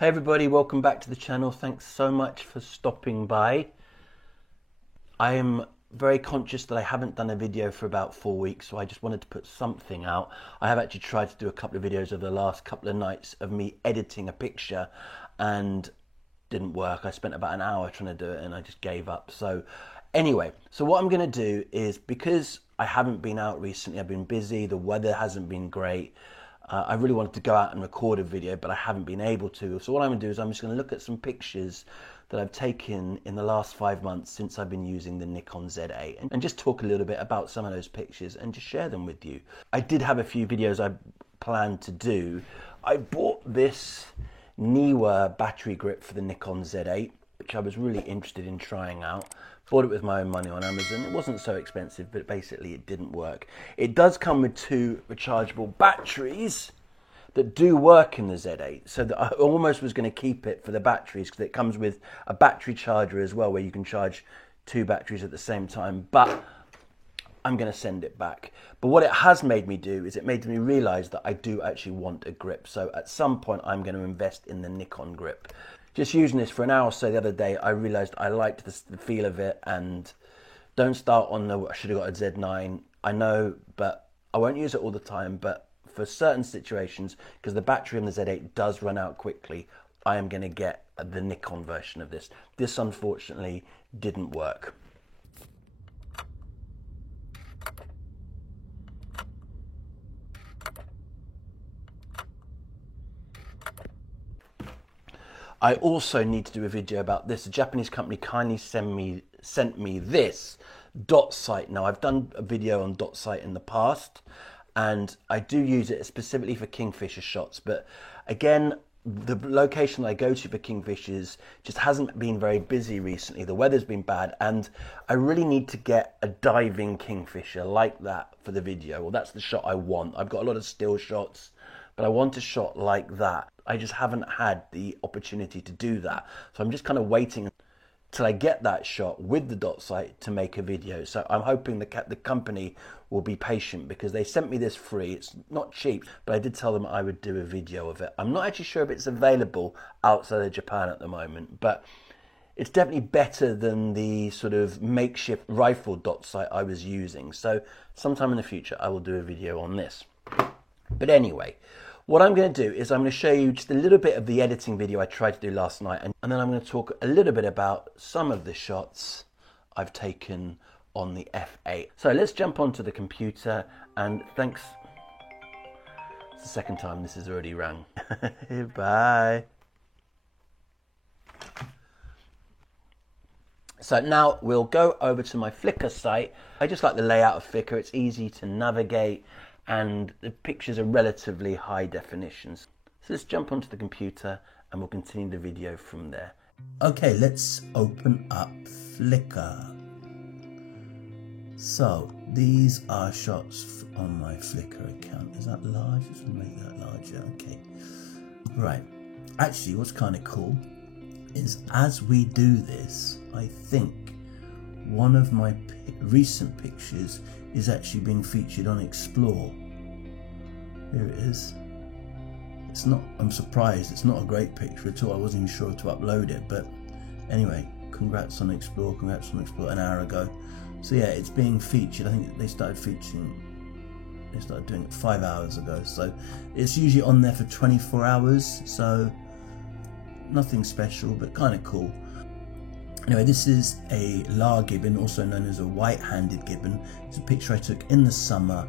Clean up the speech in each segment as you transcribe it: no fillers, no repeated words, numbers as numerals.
Hey everybody, welcome back to the channel. Thanks so much for stopping by. I am very conscious that I haven't done a video for about 4 weeks, so I just wanted to put something out. I have actually tried to do a couple of videos over the last couple of nights of me editing a picture and didn't work. I spent about an hour trying to do it and I just gave up. So anyway, so what I'm going to do is, because I haven't been out recently, I've been busy, the weather hasn't been great. I really wanted to go out and record a video, but I haven't been able to. So what I'm going to do is I'm just going to look at some pictures that I've taken in the last 5 months since I've been using the Nikon Z8 and just talk a little bit about some of those pictures and just share them with you. I did have a few videos I planned to do. I bought this Neewer battery grip for the Nikon Z8, which I was really interested in trying out. Bought it with my own money on Amazon. It wasn't so expensive, but basically it didn't work. It does come with 2 rechargeable batteries that do work in the Z8, so that I almost was going to keep it for the batteries, because it comes with a battery charger as well, where you can charge 2 batteries at the same time, but I'm going to send it back. But what it has made me do is it made me realize that I do actually want a grip. So at some point I'm going to invest in the Nikon grip. Just using this for an hour or so the other day, I realized I liked the feel of it, and don't start on the I should have got a Z9. I know, but I won't use it all the time, but for certain situations, because the battery in the Z8 does run out quickly, I am going to get the Nikon version of this. This unfortunately didn't work. I also need to do a video about this. A Japanese company kindly sent me this dot sight. Now, I've done a video on dot sight in the past, and I do use it specifically for kingfisher shots. But again, the location I go to for kingfishers just hasn't been very busy recently. The weather's been bad, and I really need to get a diving kingfisher like that for the video. Well, that's the shot I want. I've got a lot of still shots, but I want a shot like that. I just haven't had the opportunity to do that. So I'm just kind of waiting till I get that shot with the dot sight to make a video. So I'm hoping the company will be patient, because they sent me this free. It's not cheap, but I did tell them I would do a video of it. I'm not actually sure if it's available outside of Japan at the moment, but it's definitely better than the sort of makeshift rifle dot sight I was using. So sometime in the future I will do a video on this. But anyway, what I'm going to do is I'm going to show you just a little bit of the editing video I tried to do last night, and then I'm going to talk a little bit about some of the shots I've taken on the F8. So let's jump onto the computer, and thanks. It's the second time this has already rang. Bye. So now we'll go over to my Flickr site. I just like the layout of Flickr. It's easy to navigate, and the pictures are relatively high definitions. So let's jump onto the computer and we'll continue the video from there. Okay, let's open up Flickr. So these are shots on my Flickr account. Is that large? Let's make that larger. Okay. Right. Actually, what's kind of cool is, as we do this, I think one of my recent pictures is actually being featured on Explore. Here it is. It's not, I'm surprised, it's not a great picture at all. I wasn't even sure to upload it, but anyway, congrats on Explore an hour ago. So yeah, it's being featured. I think they started doing it 5 hours ago. So it's usually on there for 24 hours. So nothing special, but kind of cool. Anyway, this is a Lahr gibbon, also known as a white-handed gibbon. It's a picture I took in the summer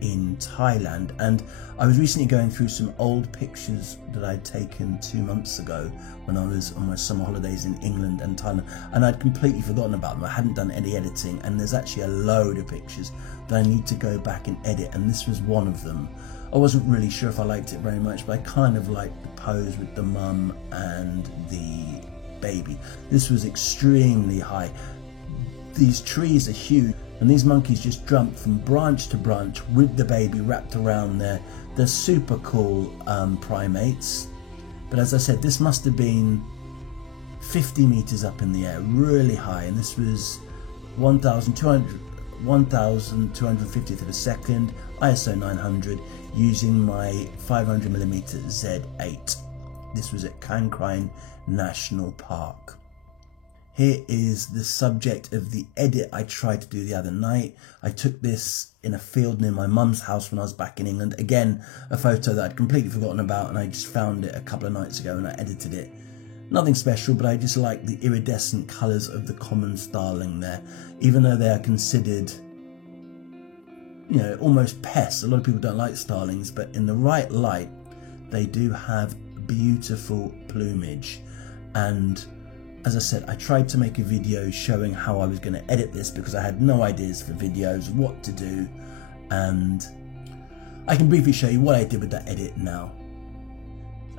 in Thailand, and I was recently going through some old pictures that I'd taken 2 months ago when I was on my summer holidays in England and Thailand, and I'd completely forgotten about them. I hadn't done any editing, and there's actually a load of pictures that I need to go back and edit, and this was one of them. I wasn't really sure if I liked it very much, but I kind of liked the pose with the mum and the baby. This was extremely high. These trees are huge, and these monkeys just jump from branch to branch with the baby wrapped around there. They're super cool primates. But as I said, this must have been 50 meters up in the air, really high, and this was 1,250th of a second, ISO 900, using my 500mm Z8. This was at Kankrine National Park. Here is the subject of the edit I tried to do the other night. I took this in a field near my mum's house when I was back in England. Again, a photo that I'd completely forgotten about, and I just found it a couple of nights ago and I edited it. Nothing special, but I just like the iridescent colours of the common starling there. Even though they are considered, you know, almost pests. A lot of people don't like starlings, but in the right light, they do have beautiful plumage. And as I said, I tried to make a video showing how I was going to edit this because I had no ideas for videos, what to do, and I can briefly show you what I did with that edit now.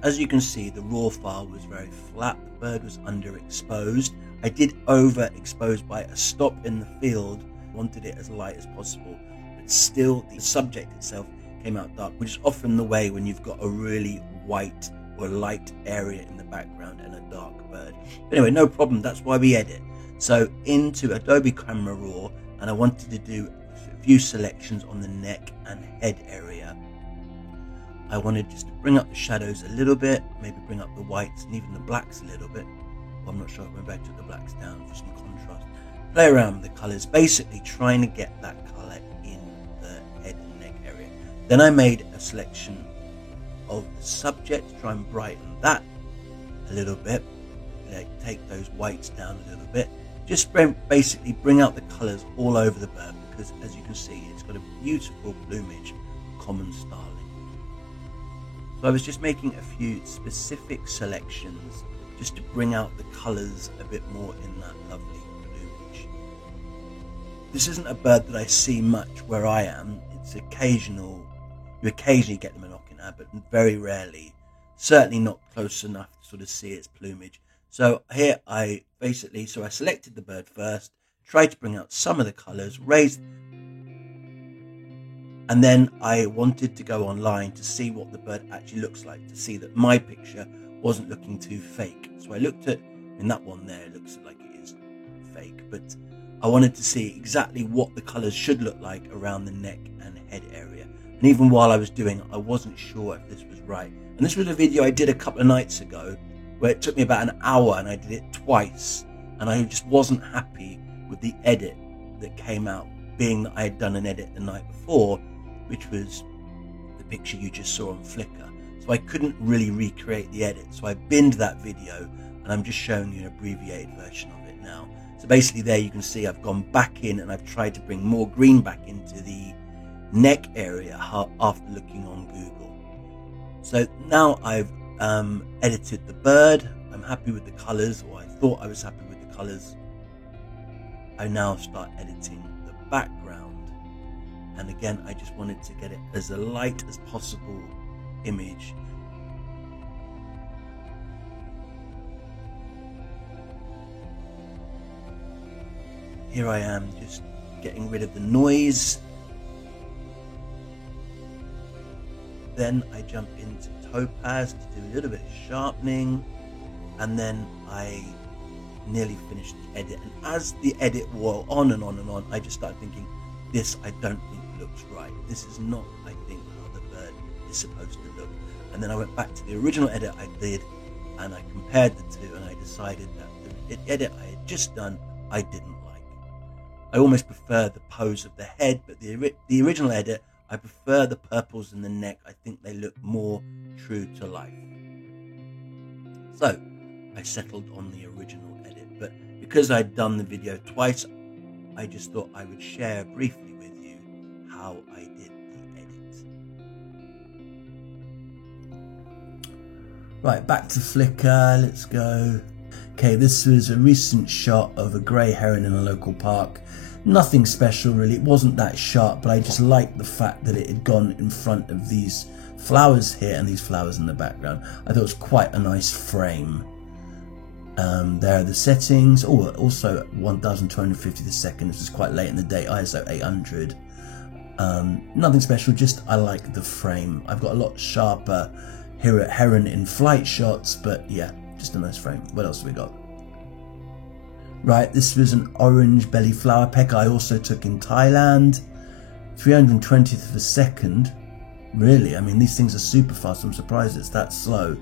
As you can see, the raw file was very flat, the bird was underexposed. I did overexpose by a stop in the field, wanted it as light as possible, but still the subject itself came out dark, which is often the way when you've got a really white or light area in the background and a dark bird. But anyway, no problem, that's why we edit. So into Adobe Camera Raw, and I wanted to do a few selections on the neck and head area. I wanted just to bring up the shadows a little bit, maybe bring up the whites and even the blacks a little bit. Well, I'm not sure, maybe I took the blacks down for some contrast. Play around with the colours, basically trying to get that colour in the head and neck area. Then I made a selection of the subject to try and brighten that a little bit, like take those whites down a little bit, just basically bring out the colours all over the bird, because as you can see it's got a beautiful plumage, common starling. So I was just making a few specific selections just to bring out the colours a bit more in that lovely plumage. This isn't a bird that I see much where I am. It's occasional, you occasionally get them in Okinawa, but very rarely, certainly not close enough to sort of see its plumage. So here I selected the bird first, tried to bring out some of the colours, raised, and then I wanted to go online to see what the bird actually looks like, to see that my picture wasn't looking too fake. So I looked at, in that one there, it looks like it is fake, but I wanted to see exactly what the colours should look like around the neck and head area. And even while I was doing it, I wasn't sure if this was right. And this was a video I did a couple of nights ago, where it took me about an hour and I did it twice, and I just wasn't happy with the edit that came out, being that I had done an edit the night before, which was the picture you just saw on Flickr. So I couldn't really recreate the edit, so I binned that video and I'm just showing you an abbreviated version of it now. So basically there you can see I've gone back in and I've tried to bring more green back into the neck area after looking on Google. So now I've edited the bird. I'm happy with the colours, or I thought I was happy with the colours. I now start editing the background, and again I just wanted to get it as a light as possible image. Here I am just getting rid of the noise. Then I jump into Topaz to do a little bit of sharpening, and then I nearly finished the edit. And as the edit wore on and on and on, I just started thinking, this I don't think looks right. This is not, I think, how the bird is supposed to look. And then I went back to the original edit I did, and I compared the two, and I decided that the edit I had just done, I didn't like. I almost prefer the pose of the head, but the original edit, I prefer the purples in the neck. I think they look more true to life. So I settled on the original edit, but because I'd done the video twice, I just thought I would share briefly with you how I did the edit. Right, back to Flickr, let's go. Okay, this was a recent shot of a grey heron in a local park. Nothing special really, it wasn't that sharp, but I just liked the fact that it had gone in front of these flowers here and these flowers in the background. I thought it was quite a nice frame. There are the settings. Oh, also 1250 the second. This is quite late in the day. ISO 800. Nothing special, just I like the frame. I've got a lot sharper heron in flight shots, but yeah, just a nice frame. What else have we got? Right, this was an orange belly flower pecker I also took in Thailand. 320th of a second. Really, I mean, these things are super fast. I'm surprised it's that slow.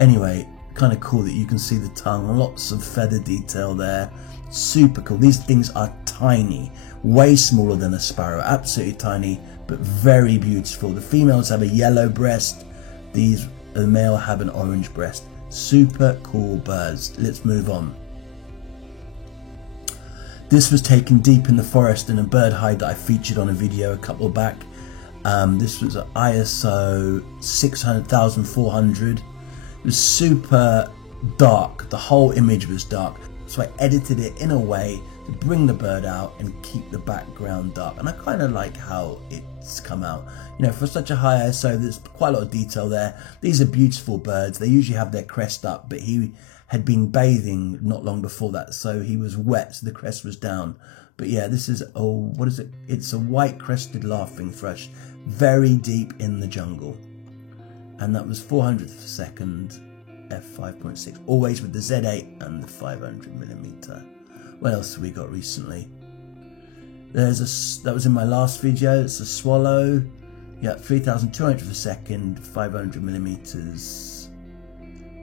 Anyway, kind of cool that you can see the tongue, lots of feather detail there. Super cool. These things are tiny, way smaller than a sparrow, absolutely tiny, but very beautiful. The females have a yellow breast, the male have an orange breast. Super cool birds. Let's move on. This was taken deep in the forest in a bird hide that I featured on a video a couple back. This was an ISO 600,400. It was super dark. The whole image was dark. So I edited it in a way to bring the bird out and keep the background dark. And I kind of like how it's come out. You know, for such a high ISO, there's quite a lot of detail there. These are beautiful birds. They usually have their crest up, but he had been bathing not long before that, so he was wet, so the crest was down. But yeah, this is, oh, what is it? It's a white-crested laughing thrush, very deep in the jungle. And that was 400th of a second, f5.6, always with the Z8 and the 500mm. What else have we got recently? That was in my last video. It's a swallow. Yeah, 3,200th of a second, 500mm,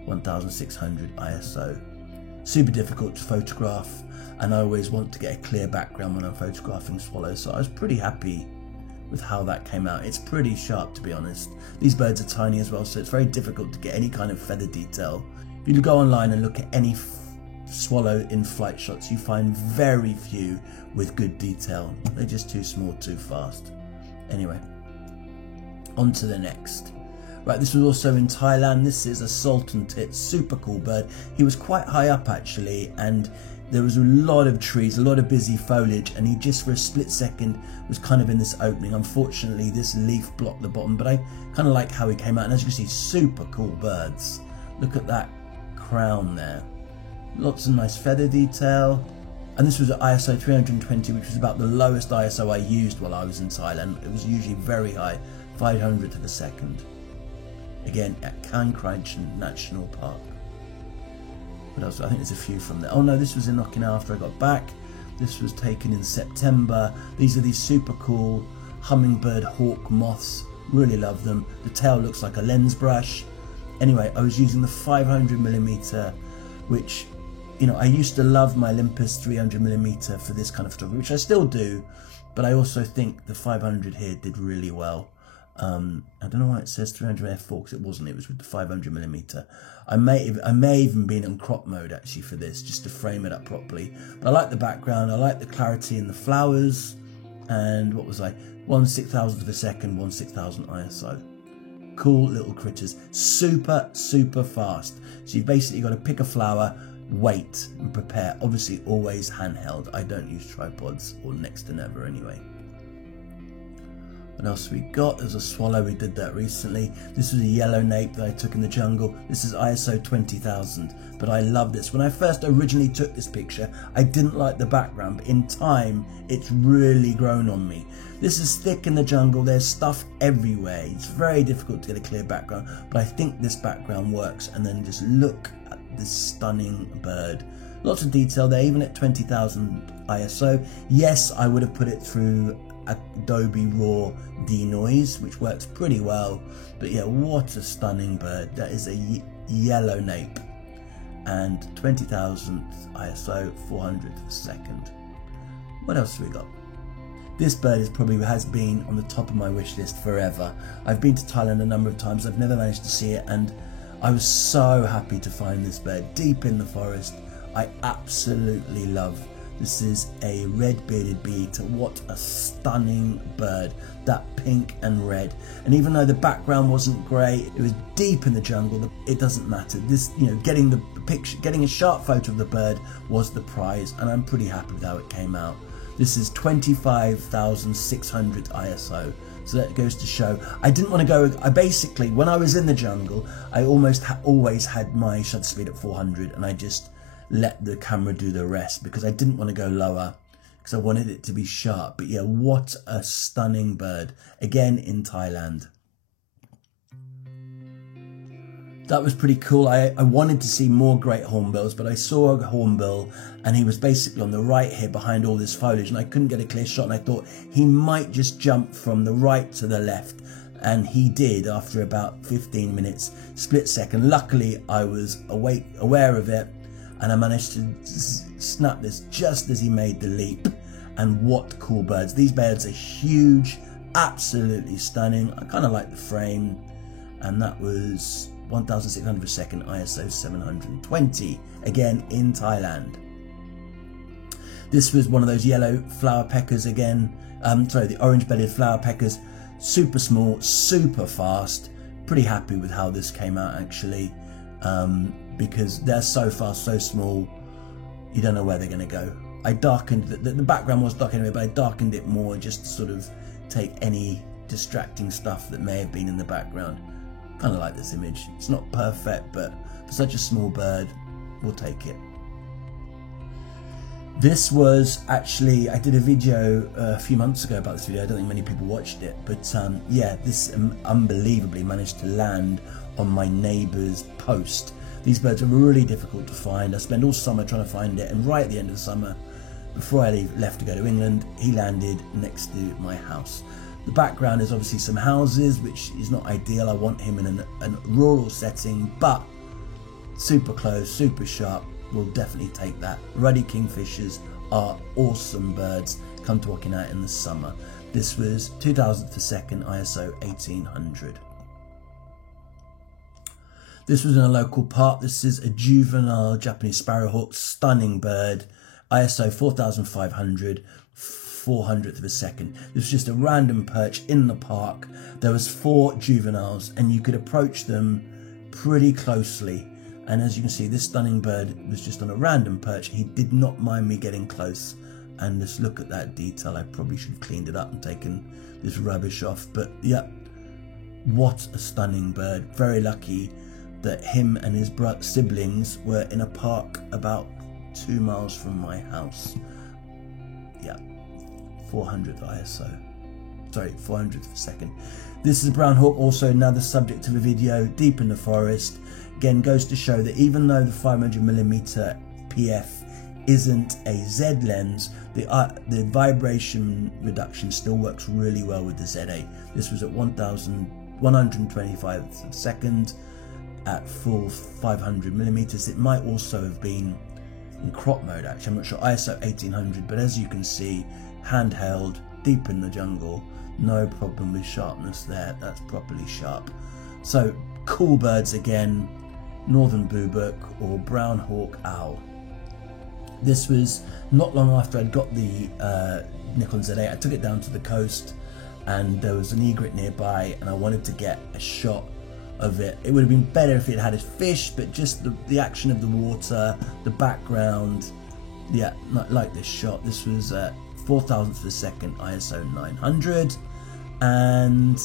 1600 ISO. Super difficult to photograph, and I always want to get a clear background when I'm photographing swallows, so I was pretty happy with how that came out. It's pretty sharp, to be honest. These birds are tiny as well, so it's very difficult to get any kind of feather detail. If you go online and look at any swallow in flight shots, you find very few with good detail. They're just too small, too fast. Anyway, on to the next. Right, this was also in Thailand. This is a sultan tit, super cool bird. He was quite high up actually, and there was a lot of trees, a lot of busy foliage, and he just for a split second was kind of in this opening. Unfortunately, this leaf blocked the bottom, but I kind of like how he came out. And as you can see, super cool birds. Look at that crown there. Lots of nice feather detail. And this was at ISO 320, which was about the lowest ISO I used while I was in Thailand. It was usually very high, 500th of a second. Again, at Kang Krach National Park. What else? I think there's a few from there. Oh no, this was in Okinawa after I got back. This was taken in September. These are these super cool hummingbird hawk moths. Really love them. The tail looks like a lens brush. Anyway, I was using the 500mm, which, you know, I used to love my Olympus 300mm for this kind of photography, which I still do, but I also think the 500 here did really well. I don't know why it says 300 f4, because it wasn't. It was with the 500mm. I may even been in crop mode actually for this, just to frame it up properly. But I like the background. I like the clarity in the flowers. And what was I? 1/6000th of a second, 1/6000 ISO. Cool little critters. Super, super fast. So you've basically got to pick a flower, wait, and prepare. Obviously, always handheld. I don't use tripods, or next to never anyway. What else we got? There's a swallow, we did that recently. This was a yellow nape that I took in the jungle. This is ISO 20,000, but I love this. When I first originally took this picture, I didn't like the background, but in time, it's really grown on me. This is thick in the jungle, there's stuff everywhere. It's very difficult to get a clear background, but I think this background works. And then just look at this stunning bird. Lots of detail there, even at 20,000 ISO. Yes, I would have put it through Adobe Raw denoise, which works pretty well, but yeah, what a stunning bird. That is a yellow nape, and 20,000th ISO, 400th of a second. What else have we got? This bird has been on the top of my wish list forever. I've been to Thailand a number of times. I've never managed to see it, and I was so happy to find this bird deep in the forest. I absolutely love. This is a red-bearded bee-eater. What a stunning bird. That pink and red. And even though the background wasn't great, it was deep in the jungle, it doesn't matter. This, you know, getting the picture, getting a sharp photo of the bird was the prize, and I'm pretty happy with how it came out. This is 25,600 ISO. So that goes to show, I didn't want to go, I basically, when I was in the jungle, I almost always had my shutter speed at 400, and I just let the camera do the rest because I didn't want to go lower because I wanted it to be sharp. But yeah, what a stunning bird. Again in Thailand. That was pretty cool. I wanted to see more great hornbills, but I saw a hornbill and he was basically on the right here behind all this foliage, and I couldn't get a clear shot, and I thought he might just jump from the right to the left. and he did after about 15 minutes, split second. Luckily, I was aware of it, and I managed to snap this just as he made the leap. And what cool birds. These birds are huge, absolutely stunning. I kind of like the frame, and that was 1,600 per second, ISO 720, again in Thailand. This was one of those yellow flower peckers again, the orange-bellied flower peckers, super small, super fast. Pretty happy with how this came out actually, because they're so fast, so small, you don't know where they're going to go. I darkened, the background was dark anyway, but I darkened it more just to sort of take any distracting stuff that may have been in the background. Kind of like this image. It's not perfect, but for such a small bird, we'll take it. This was actually, I did a video a few months ago about this video. I don't think many people watched it, but yeah, this unbelievably managed to land on my neighbour's post. These birds are really difficult to find. I spent all summer trying to find it, and right at the end of the summer, before I left to go to England, he landed next to my house. The background is obviously some houses, which is not ideal. I want him in a rural setting, but super close, super sharp. We'll definitely take that. Ruddy kingfishers are awesome birds. Come to Okinawa in the summer. This was 2,000th per second, ISO 1800. This was in a local park. This is a juvenile Japanese sparrowhawk, stunning bird, ISO 4,500, 400th of a second. This was just a random perch in the park. There was 4 juveniles, and you could approach them pretty closely. And as you can see, this stunning bird was just on a random perch. He did not mind me getting close. And just look at that detail. I probably should have cleaned it up and taken this rubbish off. But yeah, what a stunning bird. Very lucky that him and his siblings were in a park about 2 miles from my house. Yeah, 400th ISO. Sorry, 400th per second. This is a brown hawk, also another subject of a video, deep in the forest. Again, goes to show that even though the 500mm PF isn't a Z lens, the vibration reduction still works really well with the ZA. This was at 1,125 a second at full 500mm. It might also have been in crop mode actually, I'm not sure, ISO 1800, but as you can see, handheld, deep in the jungle, no problem with sharpness there. That's properly sharp. So cool birds again, northern boobook or brown hawk owl. This was not long after I'd got the Nikon Z8. I took it down to the coast, and there was an egret nearby, and I wanted to get a shot of it. It would have been better if it had a fish, but just the action of the water, the background, yeah, not like this shot. This was 4,000th per second, ISO 900, and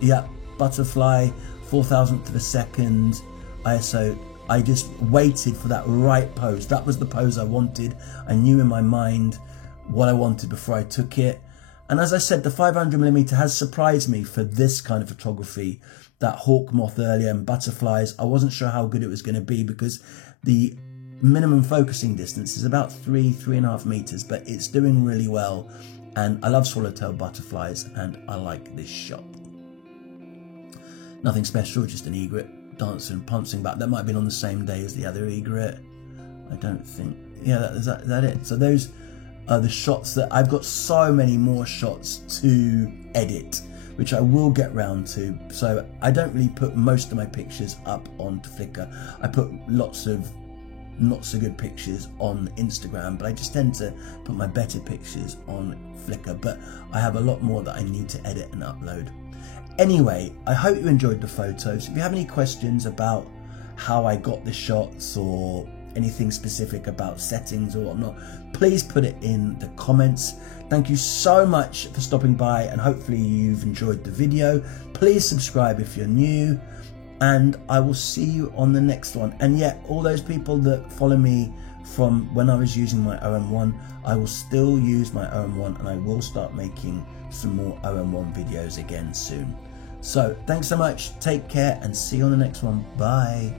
yeah, butterfly, 4,000th of a second, ISO. I just waited for that right pose. That was the pose I wanted. I knew in my mind what I wanted before I took it. And as I said, the 500mm has surprised me for this kind of photography. That hawk moth earlier and butterflies, I wasn't sure how good it was going to be because the minimum focusing distance is about 3.5 meters, but it's doing really well. And I love swallowtail butterflies, and I like this shot. Nothing special, just an egret dancing, pouncing back. That might have been on the same day as the other egret. I don't think. Yeah, is that it? So those are the shots that I've got. So many more shots to edit, which I will get round to. So I don't really put most of my pictures up onto Flickr. I put lots of not so good pictures on Instagram, but I just tend to put my better pictures on Flickr. But I have a lot more that I need to edit and upload. Anyway, I hope you enjoyed the photos. If you have any questions about how I got the shots or anything specific about settings or whatnot, please put it in the comments. Thank you so much for stopping by, and hopefully you've enjoyed the video. Please subscribe if you're new, and I will see you on the next one. And yet, all those people that follow me from when I was using my OM1, I will still use my OM1, and I will start making some more OM1 videos again soon. So thanks so much, take care, and see you on the next one. Bye.